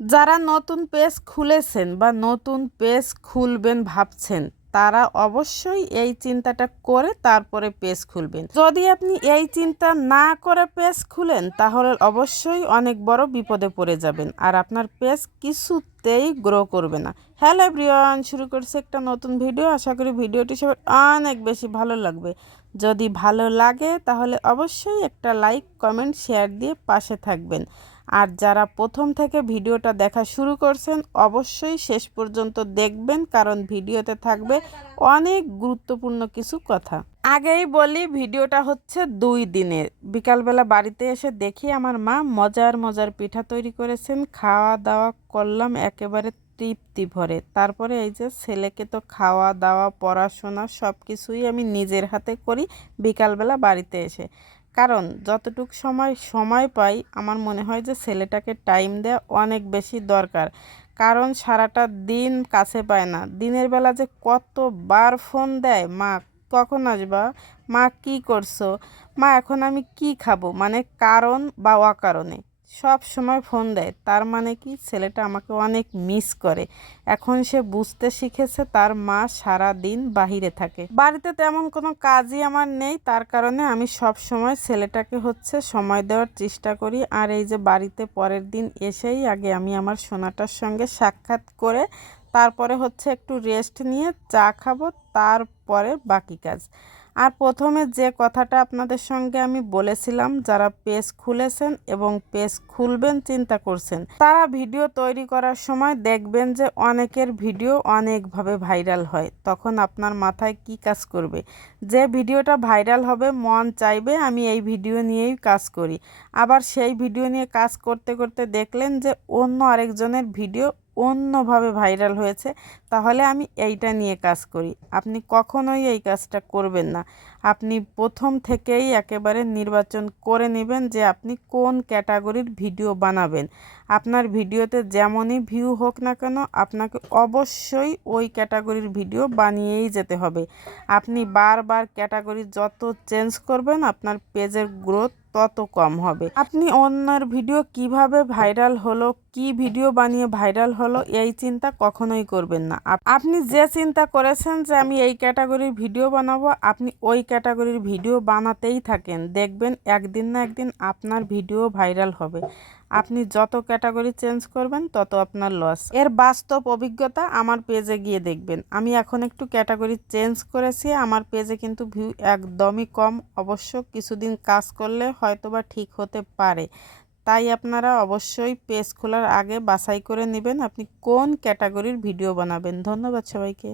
যারা নতুন পেজ খুলেছেন বা নতুন পেজ খুলবেন ভাবছেন, তারা অবশ্যই এই চিন্তাটা করে তারপরে পেজ খুলবেন। যদি আপনি এই চিন্তা না করে পেজ খুলেন, তাহলে অবশ্যই অনেক বড় বিপদে পড়ে যাবেন আর আপনার পেজ কিছুতেই গ্রো করবে না। হ্যালো এভরিওয়ান, শুরু করছে একটা নতুন ভিডিও। আশা করি ভিডিওটি সবার অনেক বেশি ভালো লাগবে। যদি ভালো লাগে তাহলে অবশ্যই একটা লাইক, কমেন্ট, শেয়ার দিয়ে পাশে থাকবেন। আর যারা প্রথম থেকে ভিডিওটা দেখা শুরু করছেন, অবশ্যই শেষ পর্যন্ত দেখবেন, কারণ ভিডিওতে থাকবে অনেক গুরুত্বপূর্ণ কিছু কথা। আগেই বলি, ভিডিওটা হচ্ছে 2 দিনের। বিকালবেলা বাড়িতে এসে দেখি আমার মা মজার মজার পিঠা তৈরি করেছেন। খাওয়া দাওয়া করলাম একেবারে তৃপ্তি ভরে। তারপরে এই যে ছেলেকে তো খাওয়া দাওয়া, পড়াশোনা সব কিছুই আমি নিজের হাতে করি বিকালবেলা বাড়িতে এসে। কারণ যতটুক সময় পাই, আমার মনে হয় যে ছেলেটাকে টাইম দেওয়া অনেক বেশি দরকার। কারণ সারাটা দিন কাছে পায় না। দিনের বেলা যে কতবার ফোন দেয়, মা কখন আসবা, মা কি করছো, মা এখন আমি কি খাবো, মানে কারণ বা অকারণে সব সময় ফোন দেয়। তার মানে কি, ছেলেটা আমাকে অনেক মিস করে। এখন সে বুঝতে শিখেছে তার মা সারা দিন বাহিরে থাকে। বাড়িতে তেমন কোনো কাজই আমার নেই, তার কারণে আমি সব সময় ছেলেটাকে সময় দেওয়ার চেষ্টা করি। আর এই যে বাড়িতে পরের দিন এসেই আগে আমি আমার সোনাটার সঙ্গে সাক্ষাৎ করে তারপরে একটু রেস্ট নিয়ে চা খাবো, তারপরে বাকি কাজ। আর প্রথমে যে কথাটা আপনাদের সঙ্গে আমি বলেছিলাম, যারা পেজ খুলেছেন এবং পেজ খুলবেন চিন্তা করছেন, তারা ভিডিও তৈরি করার সময় দেখবেন যে অনেকের ভিডিও অনেকভাবে ভাইরাল হয়। তখন আপনার মাথায় কি কাজ করবে? যে ভিডিওটা ভাইরাল হবে, মন চাইবে আমি এই ভিডিও নিয়েই কাজ করি। আবার সেই ভিডিও নিয়ে কাজ করতে করতে দেখলেন যে অন্য আরেকজনের ভিডিও অন্যভাবে ভাইরাল হয়েছে, তাহলে আমি এইটা নিয়ে কাজ করি। আপনি কখনোই এই কাজটা করবেন না। আপনি প্রথম থেকেই একেবারে নির্বাচন করে নেবেন যে আপনি কোন ক্যাটাগরির ভিডিও বানাবেন। আপনার ভিডিওতে যেমনই ভিউ হোক না কেন, আপনাকে অবশ্যই ওই ক্যাটাগরির ভিডিও বানিয়েই যেতে হবে। আপনি বারবার ক্যাটাগরি যত চেঞ্জ করবেন, আপনার পেজের গ্রোথ তত কম হবে। আপনি অন্যের ভিডিও কিভাবে ভাইরাল হলো, কি ভিডিও বানিয়ে ভাইরাল হলো, এই চিন্তা কখনোই করবেন না। আপনি যে চিন্তা করেছেন যে আমি এই ক্যাটাগরির ভিডিও বানাবো, আপনি ওই ক্যাটাগরির ভিডিও বানাতেই থাকেন। দেখবেন একদিন না একদিন আপনার ভিডিও ভাইরাল হবে। আপনি যত ক্যাটাগরি চেঞ্জ করবেন তত আপনার লস। এর বাস্তব অভিজ্ঞতা আমার পেজে গিয়ে দেখবেন। আমি এখন একটু ক্যাটাগরি চেঞ্জ করেছি, আমার পেজে কিন্তু ভিউ একদমই কম। অবশ্য কিছুদিন কাজ করলে হয়তোবা ঠিক হতে পারে। তাই আপনারা অবশ্যই পেজ খোলার আগে বাছাই করে নেবেন আপনি কোন ক্যাটাগরির ভিডিও বানাবেন। ধন্যবাদ সবাইকে।